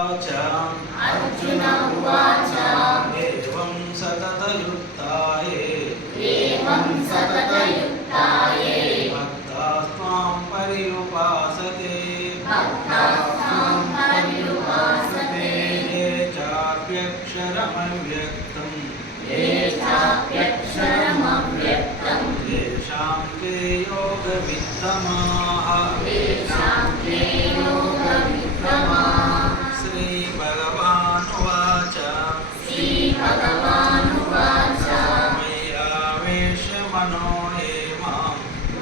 अर्जुन उवाच एवं सततयुक्ताये भक्तास्त्वां पर्युपासते ये चाप्यक्षरमव्यक्तं तेषां ते योगवित्तमाः श्रीभगवानुवाच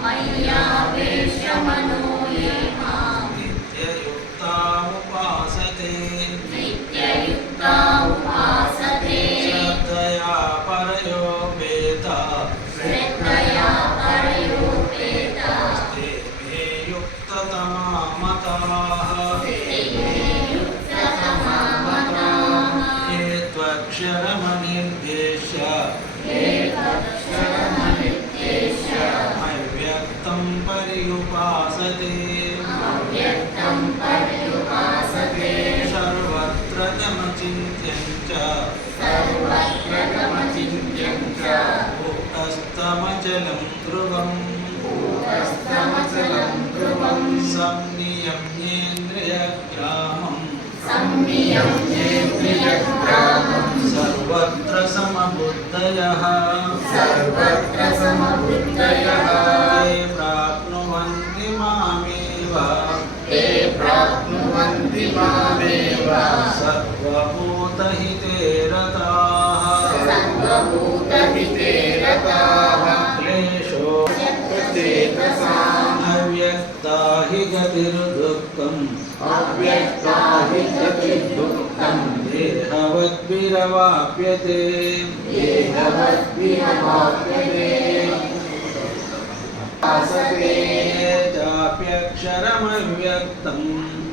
मय्यावेश्य मनो ये मां नित्ययुक्ता उपासते श्रद्धया परयोपेता ते मे युक्ततमा मताः ये त्वक्षरमनिर्देश्य अव्यक्तं पर्युपासते सर्वत्र गमचिन्त्यं च कूटस्थमचलं ध्रुवम् संनियम्येन्द्रियग्रामं सर्वत्र समबुद्धयः ये प्राप्नुवन्ति मामेव सर्वभूतहिते रताः क्लेशोऽचेतसाम् अव्यक्ता हि गतिर्दुःखम् देहवद्भिरवाप्यते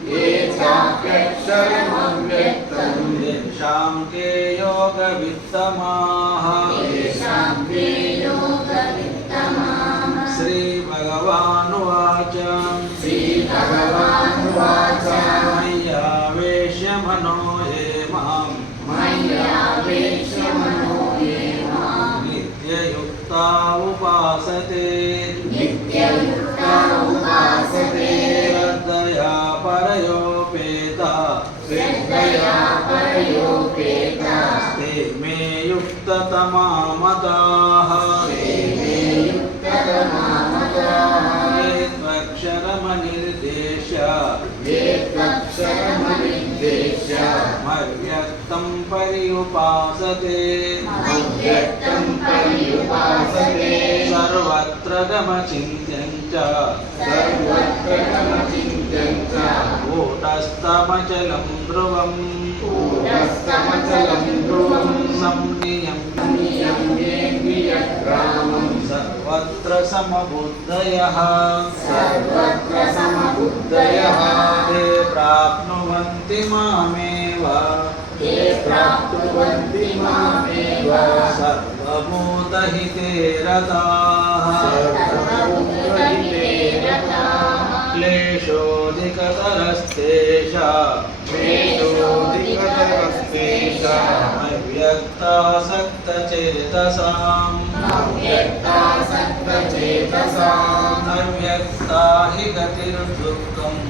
ये चाप्यक्षरमव्यक्तं तेषां के योगवित्तमाः श्रीभगवानुवाच मय्यावेश्य मनो ये मां नित्ययुक्ता उपासते श्रद्धया परयोपेता ते मे युक्ततमा मताः ये त्वक्षरमनिर्देश्य अव्यक्तं पर्युपासते सर्वत्र गमचिन्त्यं च कूटस्थमचलं ध्रुवम् संनियम्येन्द्रियग्रामं सर्वत्र समबुद्धयः ते प्राप्नुवन्ति मामेव सर्वभूतहिते रताः क्लेशोऽधिकतरस्तेषाम् अव्यक्तासक्तचेतसाम् अव्यक्ता हि गतिर्दुःखम्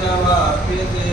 देहवद्भिरवाप्यते